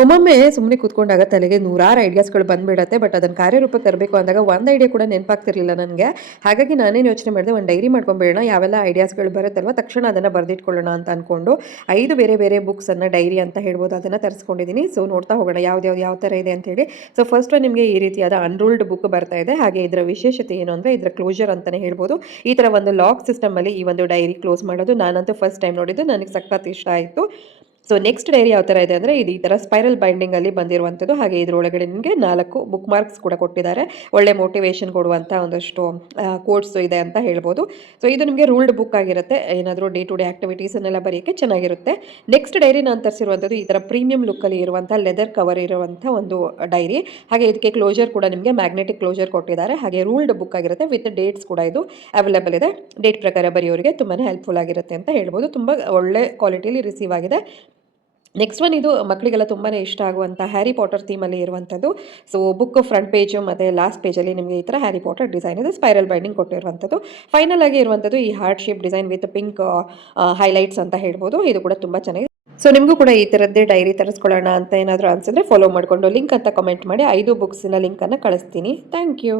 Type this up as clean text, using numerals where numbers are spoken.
ಒಮ್ಮೊಮ್ಮೆ ಸುಮ್ಮನೆ ಕೂತ್ಕೊಂಡಾಗ ತಲೆಗೆ ನೂರಾರು ಐಡಿಯಾಸ್ಗಳು ಬಂದ್ಬಿಡತ್ತೆ. ಬಟ್ ಅದನ್ನು ಕಾರ್ಯರೂಪಕ್ಕೆ ತರಬೇಕು ಅಂದಾಗ ಒಂದು ಐಡಿಯಾ ಕೂಡ ನೆನಪಾಗ್ತಿರ್ಲಿಲ್ಲ ನನಗೆ. ಹಾಗಾಗಿ ನಾನೇನು ಯೋಚನೆ ಮಾಡಿದೆ, ಒಂದು ಡೈರಿ ಮಾಡ್ಕೊಂಬಿಡೋಣ, ಯಾವೆಲ್ಲ ಐಡಿಯಾಸ್ಗಳು ಬರುತ್ತಲ್ವ ತಕ್ಷಣ ಅದನ್ನು ಬರೆದಿಟ್ಕೊಳ್ಳೋಣ ಅಂತ ಅಂದ್ಕೊಂಡು 5 ಬೇರೆ ಬೇರೆ ಬುಕ್ಸನ್ನು, ಡೈರಿ ಅಂತ ಹೇಳ್ಬೋದು, ಅದನ್ನು ತರಿಸ್ಕೊಂಡಿದ್ದೀನಿ. ಸೊ ನೋಡ್ತಾ ಹೋಗೋಣ ಯಾವ್ದು ಯಾವ ಥರ ಇದೆ ಅಂತೇಳಿ. ಸೊ ಫಸ್ಟ್ ನಿಮಗೆ ಈ ರೀತಿಯಾದ ಅನ್ರೂಲ್ಡ್ ಬುಕ್ ಬರ್ತಾ ಇದೆ. ಹಾಗೆ ಇದರ ವಿಶೇಷತೆ ಏನು ಅಂದರೆ ಇದರ ಕ್ಲೋಜರ್ ಅಂತಲೇ ಹೇಳ್ಬೋದು. ಈ ಥರ ಒಂದು ಲಾಕ್ ಸಿಸ್ಟಮಲ್ಲಿ ಈ ಒಂದು ಡೈರಿ ಕ್ಲೋಸ್ ಮಾಡೋದು ನಾನಂತೂ ಫಸ್ಟ್ ಟೈಮ್ ನೋಡಿದ್ದು, ನನಗೆ ಸಖತ್ ಇಷ್ಟ ಆಯಿತು. ಸೊ ನೆಕ್ಸ್ಟ್ ಡೈರಿ ಯಾವ ಥರ ಇದೆ ಅಂದರೆ ಇದು ಈ ಥರ ಸ್ಪೈರಲ್ ಬೈಂಡಿಂಗಲ್ಲಿ ಬಂದಿರುವಂಥದ್ದು. ಹಾಗೆ ಇದರೊಳಗಡೆ ನಿಮಗೆ 4 ಬುಕ್ ಮಾರ್ಕ್ಸ್ ಕೂಡ ಕೊಟ್ಟಿದ್ದಾರೆ. ಒಳ್ಳೆ ಮೋಟಿವೇಶನ್ ಕೊಡುವಂಥ ಒಂದಷ್ಟು ಕೋಟ್ಸ್ ಇದೆ ಅಂತ ಹೇಳ್ಬೋದು. ಸೊ ಇದು ನಿಮಗೆ ರೂಲ್ಡ್ ಬುಕ್ ಆಗಿರುತ್ತೆ. ಏನಾದರೂ ಡೇ ಟು ಡೇ ಆ್ಯಕ್ಟಿವಿಟೀಸನ್ನೆಲ್ಲ ಬರೆಯೋಕ್ಕೆ ಚೆನ್ನಾಗಿರುತ್ತೆ. ನೆಕ್ಸ್ಟ್ ಡೈರಿ ನಾನು ತರಿಸಿರುವಂಥದ್ದು ಈ ಥರ ಪ್ರೀಮಿಯಂ ಲುಕ್ಕಲ್ಲಿ ಇರುವಂಥ ಲೆದರ್ ಕವರ್ ಇರುವಂಥ ಒಂದು ಡೈರಿ. ಹಾಗೆ ಇದಕ್ಕೆ ಕ್ಲೋಜರ್ ಕೂಡ ನಿಮಗೆ ಮ್ಯಾಗ್ನೆಟಿಕ್ ಕ್ಲೋಜರ್ ಕೊಟ್ಟಿದ್ದಾರೆ. ಹಾಗೆ ರೂಲ್ಡ್ ಬುಕ್ ಆಗಿರುತ್ತೆ, ವಿತ್ ಡೇಟ್ಸ್ ಕೂಡ ಇದು ಅವೈಲೇಬಲ್ ಇದೆ. ಡೇಟ್ ಪ್ರಕಾರ ಬರೆಯೋರಿಗೆ ತುಂಬಾ ಹೆಲ್ಪ್ಫುಲ್ ಆಗಿರುತ್ತೆ ಅಂತ ಹೇಳ್ಬೋದು. ತುಂಬ ಒಳ್ಳೆ ಕ್ವಾಲಿಟಿಯಲ್ಲಿ ರಿಸೀವ್ ಆಗಿದೆ. ನೆಕ್ಸ್ಟ್ ಒನ್ ಇದು ಮಕ್ಕಳಿಗೆಲ್ಲ ತುಂಬಾ ಇಷ್ಟ ಆಗುವಂಥ ಹ್ಯಾರಿ ಪಾಟರ್ ಥೀಮಲ್ಲಿ ಇರುವಂಥದ್ದು. ಸೊ ಬುಕ್ ಫ್ರಂಟ್ ಪೇಜು ಮತ್ತು ಲಾಸ್ಟ್ ಪೇಜಲ್ಲಿ ನಿಮಗೆ ಈ ಥರ ಹ್ಯಾರಿ ಪಾಟರ್ ಡಿಸೈನ್ ಇದೆ, ಸ್ಪೈರಲ್ ಬೈಂಡಿಂಗ್ ಕೊಟ್ಟಿರುವಂಥದ್ದು. ಫೈನಲ್ ಆಗಿ ಇರುವಂಥದ್ದು ಈ heart shape design with pink highlights ಅಂತ ಹೇಳ್ಬೋದು. ಇದು ಕೂಡ ತುಂಬ ಚೆನ್ನಾಗಿದೆ. ಸೊ ನಿಮಗೂ ಕೂಡ ಈ ಥರದ್ದೇ ಡೈರಿ ತರಿಸ್ಕೊಳ್ಳೋಣ ಅಂತ ಏನಾದರೂ ಅನಿಸಿದ್ರೆ ಫಾಲೋ ಮಾಡಿಕೊಂಡು ಲಿಂಕ್ ಅಂತ ಕಮೆಂಟ್ ಮಾಡಿ 5 ಬುಕ್ಸಿನ ಲಿಂಕನ್ನು ಕಳಿಸ್ತೀನಿ. Thank you.